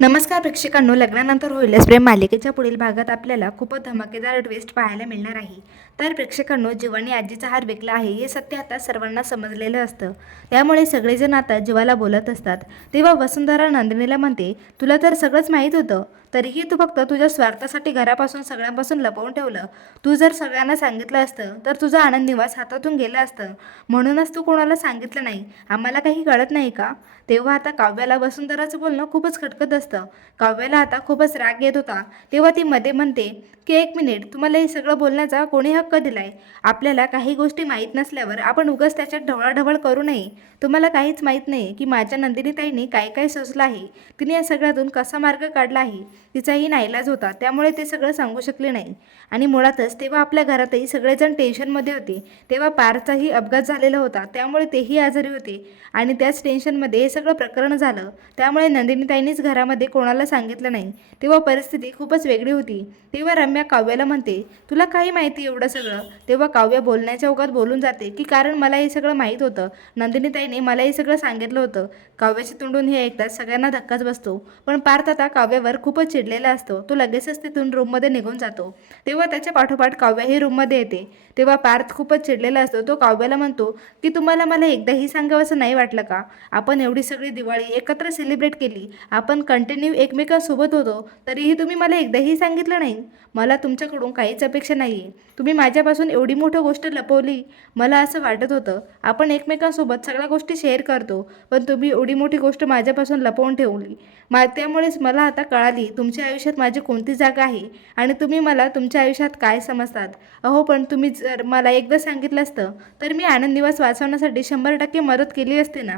नमस्कार प्रेक्षकांनो लग्नानंतर होईल प्रेम मालिकेच्या पुढील भागात आपल्याला खूपच धमाकेदार ट्विस्ट पाहायला मिळणार आहे. तर प्रेक्षकांनो जीवाने आजीचा हार विकला आहे हे सत्य आता सर्वांना समजलेलं असतं. त्यामुळे सगळेजण आता जीवाला बोलत असतात. तेव्हा वसुंधरा नंदिनीला म्हणते तुला तर सगळंच माहीत होतं. तरीही तू फक्त तुझ्या स्वार्थासाठी घरापासून सगळ्यांपासून लपवून ठेवलं. तू जर सगळ्यांना सांगितलं असतं तर तुझा आनंद निवास हातातून गेलं असतं. म्हणूनच तू कोणाला सांगितलं नाही. आम्हाला काही कळत नाही का? तेव्हा आता काव्याला वसुंधराचं बोलणं खूपच खटकत असतं. काव्याला आता खूपच राग येत होता. तेव्हा ती मध्ये म्हणते की एक मिनिट तुम्हाला हे सगळं बोलण्याचा कोणी हक्क दिलाय? आपल्याला काही गोष्टी माहीत नसल्यावर आपण उगाच त्याच्यात ढवळाढवळ करू नये. तुम्हाला काहीच माहीत नाही की माझ्या नंदिनीताईंनी काय काय सोचलं आहे. तिने या सगळ्यातून कसा मार्ग काढला आहे? तिचाही नाईलाज होता. त्यामुळे ते सगळं सांगू शकले नाही. आणि मुळातच तेव्हा आपल्या घरातही सगळेजण टेन्शनमध्ये होते. तेव्हा पारचाही अपघात झालेला होता. त्यामुळे तेही आजारी होते. आणि त्याच टेन्शनमध्ये हे सगळं प्रकरण झालं. त्यामुळे नंदिनीताईंनीच घरामध्ये कोणाला सांगितलं नाही. तेव्हा परिस्थिती खूपच वेगळी होती. तेव्हा रम्या काव्याला म्हणते तुला काही माहिती एवढं सगळं? तेव्हा काव्य बोलण्याच्या ओघात बोलून जाते की कारण मला हे सगळं माहीत होतं. नंदिनीताईने मला हे सगळं सांगितलं होतं. काव्याच्या तोंडून हे ऐकताच सगळ्यांना धक्काच बसतो. पण पार्थ आता काव्यावर खूपच चिडलेला असतो. तो लगेचच तिथून रूममध्ये निघून जातो. तेव्हा त्याच्या पाठोपाठ काव्याही रूममध्ये येते. तेव्हा पार्थ खूपच चिडलेला असतो. तो काव्याला म्हणतो की तुम्हाला मला एकदाही सांगावं असं नाही वाटलं का? आपण एवढी सगळी दिवाळी एकत्र सेलिब्रेट केली. आपण कंटिन्यू एकमेकांसोबत होतो. तरीही तुम्ही मला एकदाही सांगितलं नाही. मला तुमच्याकडून काहीच अपेक्षा नाही आहे तुम्ही माझ्यापासून एवढी मोठी गोष्ट लपवली. मला असं वाटत होतं आपण एकमेकांसोबत सगळ्या गोष्टी शेअर करतो. पण तुम्ही एवढी मोठी गोष्ट माझ्यापासून लपवून ठेवली. मा त्यामुळेच मला आता कळाली तुमच्या आयुष्यात माझी कोणती जागा आहे आणि तुम्ही मला तुमच्या आयुष्यात काय समजतात? अहो पण तुम्ही जर मला एकदा सांगितलं असतं तर मी आनंद दिवस वाचवण्यासाठी शंभर टक्के मदत केली असते ना?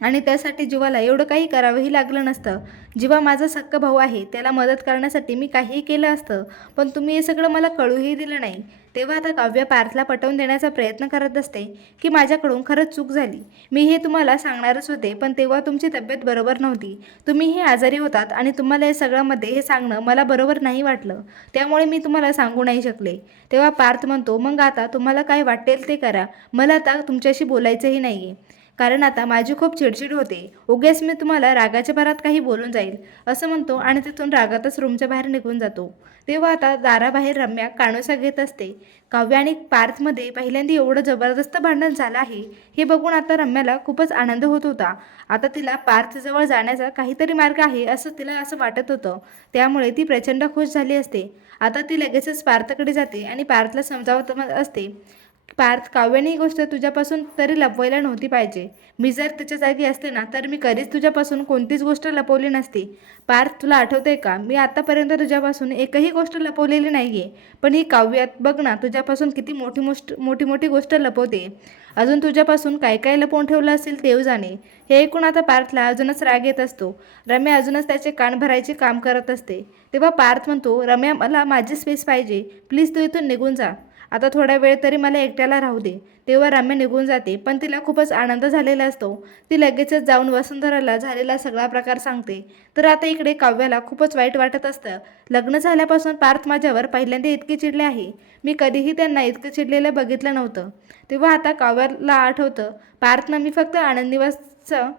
आणि त्यासाठी जीवाला एवढं काही करावंही लागलं नसतं. जीवा माझा सक्का भाऊ आहे त्याला मदत करण्यासाठी मी काहीही केलं असतं पण तुम्ही हे सगळं मला कळूही दिलं नाही. तेव्हा आता काव्य पार्थला पटवून देण्याचा प्रयत्न करत असते की माझ्याकडून खरंच चूक झाली. मी हे तुम्हाला सांगणारच होते पण तेव्हा तुमची तब्येत बरोबर नव्हती. तुम्ही हे आजारी होतात आणि तुम्हाला हे सगळ्यामध्ये हे सांगणं मला बरोबर नाही वाटलं. त्यामुळे मी तुम्हाला सांगू नाही शकले. तेव्हा पार्थ म्हणतो मग आता तुम्हाला काय वाटेल ते करा. मला आता तुमच्याशी बोलायचंही नाही आहे कारण आता माझी खूप चिडचिड होते. उगेच मी तुम्हाला रागाच्या भरात काही बोलून जाईल असं म्हणतो आणि तिथून रागातच रूमच्या बाहेर निघून जातो. तेव्हा आता दाराबाहेर रम्या काणोसा घेत असते. काव्य आणि पार्थमध्ये पहिल्यांदा एवढं जबरदस्त भांडण झालं आहे हे बघून आता रम्याला खूपच आनंद होत होता. आता तिला पार्थजवळ जाण्याचा काहीतरी मार्ग आहे असं तिला असं वाटत होतं. त्यामुळे ती प्रचंड खुश झाली असते. आता ती लगेचच पार्थकडे जाते आणि पार्थला समजावत असते पार्थ काव्याने ही गोष्ट तुझ्यापासून तरी लपवायला नव्हती पाहिजे. मी जर त्याच्या जागी असते ना तर मी कधीच तुझ्यापासून कोणतीच गोष्ट लपवली नसती. पार्थ तुला आठवते का? मी आतापर्यंत तुझ्यापासून एकही गोष्ट लपवलेली नाही आहे पण ही काव्यात बघ ना तुझ्यापासून किती मोठी मोष्ट मोठी मोठी गोष्ट लपवते. अजून तुझ्यापासून काय काय लपवून ठेवलं असेल देव जाणे. हे ऐकून आता पार्थला अजूनच राग येत असतो. रम्या अजूनच त्याचे कान भरायचे काम करत असते. तेव्हा पार्थ म्हणतो रम्या मला माझी स्पेस पाहिजे. प्लीज तू इथून निघून जा. आता थोडा वेळ तरी मला एकट्याला राहू दे. तेव्हा रम्या निघून जाते. पण तिला खूपच आनंद झालेला असतो. ती लगेचच जाऊन वसुंधराला झालेला सगळा प्रकार सांगते. तर आता इकडे काव्याला खूपच वाईट वाटत असतं. लग्न झाल्यापासून पार्थ माझ्यावर पहिल्यांदा इतके चिडले आहे. मी कधीही त्यांना इतकं चिडलेलं बघितलं नव्हतं. तेव्हा आता काव्याला आठवतं पार्थनं मी फक्त आनंदीवासचं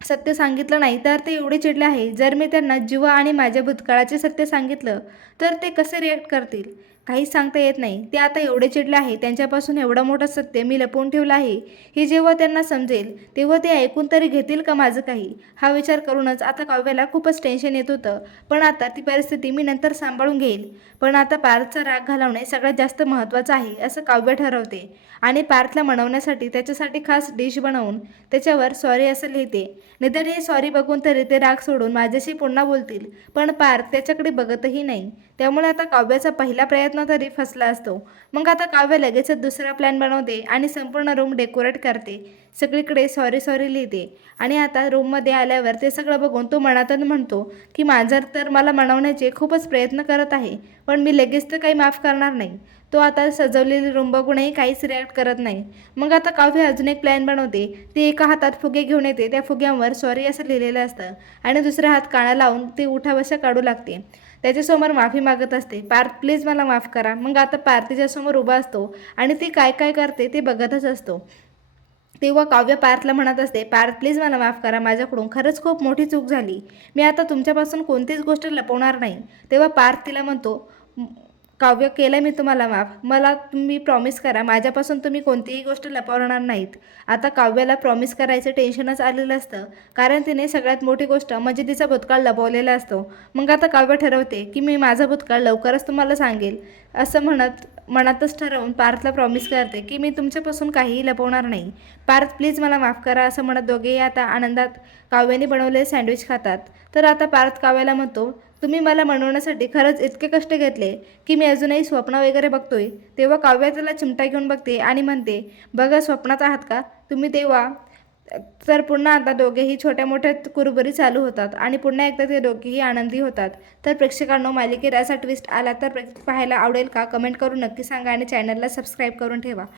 सत्य सांगितलं नाही तर ते एवढे चिडले आहे. जर मी त्यांना जीवा आणि माझ्या भूतकाळाचे सत्य सांगितलं तर ते कसे रिॲक्ट करतील? काहीच सांगता येत नाही. ते आता एवढे चिडले आहे त्यांच्यापासून एवढा मोठं सत्य मी लपवून ठेवलं आहे हे जेव्हा त्यांना समजेल तेव्हा ते ऐकून तरी घेतील का माझं काही? हा विचार करूनच आता काव्याला खूपच टेन्शन येत होतं. पण आता ती परिस्थिती मी नंतर सांभाळून घेईल. पण आता पार्थचा राग घालवणे सगळ्यात जास्त महत्त्वाचं आहे असं काव्य ठरवते. आणि पार्थला मनवण्यासाठी त्याच्यासाठी खास डिश बनवून त्याच्यावर सॉरी असं लिहिते. निदान हे सॉरी बघून तरी ते राग सोडून माझ्याशी पुन्हा बोलतील. पण पार्थ त्याच्याकडे बघतही नाही. त्यामुळे आता काव्याचा पहिला प्रयत्न तरी फसला असतो. मग आता काव्य लगेचच दुसरा प्लॅन बनवते आणि संपूर्ण रूम डेकोरेट करते. सगळीकडे सॉरी सॉरी लिहिते. आणि आता रूममध्ये आल्यावर ते सगळं बघून तो मनातून म्हणतो की मांजर तर मला मनवण्याचे खूपच प्रयत्न करत आहे पण मी लगेच तर काही माफ करणार नाही. तो आता सजवलेली रूम बघूनही काहीच रिॲक्ट करत नाही. मग आता काव्य अजून एक प्लॅन बनवते. ती एका हातात फुगे घेऊन येते. त्या फुग्यांवर सॉरी असं लिहिलेलं असतं. आणि दुसरा हात काळा लावून ती उठाबशा काढू लागते. त्याच्यासमोर माफी मागत असते. पार्थ प्लीज मला माफ करा. मग आता पार्थ तिच्यासमोर उभा असतो आणि ती काय काय करते ते बघतच असतो. तेव्हा काव्य पार्थला म्हणत असते पार्थ प्लीज मला माफ करा. माझ्याकडून खरंच खूप मोठी चूक झाली. मी आता तुमच्यापासून कोणतीच गोष्ट लपवणार नाही. तेव्हा पार्थ तिला म्हणतो काव्य केलं मी तुम्हाला माफ. मला तुम्ही प्रॉमिस करा. माझ्यापासून तुम्ही कोणतीही गोष्ट लपवणार नाहीत. आता काव्याला प्रॉमिस करायचं टेन्शनच आलेलं असतं. कारण तिने सगळ्यात मोठी गोष्ट म्हणजे तिचा भूतकाळ लपवलेला असतो. मग आता काव्य ठरवते की मी माझा भूतकाळ लवकरच तुम्हाला सांगेल. असं म्हणत मनातच ठरवून पार्थला प्रॉमिस करते की मी तुमच्यापासून काहीही लपवणार नाही. पार्थ प्लीज मला माफ करा असं म्हणत दोघेही आता आनंदात काव्याने बनवलेले सँडविच खातात. तर आता पार्थ काव्याला म्हणतो तुम्ही मला म्हणवण्यासाठी खरंच इतके कष्ट घेतले की मी अजूनही स्वप्न वगैरे बघतोय. तेव्हा काव्य त्याला चिमटा घेऊन बघते आणि म्हणते बघा स्वप्नात आहात का? तुम्ही तेव्हा तर पुन्हा आता दोघेही छोट्या मोठ्या कुरबुरी चालू होतात आणि पुन्हा एकदा ते दोघेही आनंदी होतात. तर प्रेक्षकांनो मालिकेत असा ट्विस्ट आला तर प्रेक्ष- पाहायला आवडेल का? कमेंट करून नक्की सांगा आणि चॅनलला सबस्क्राईब करून ठेवा.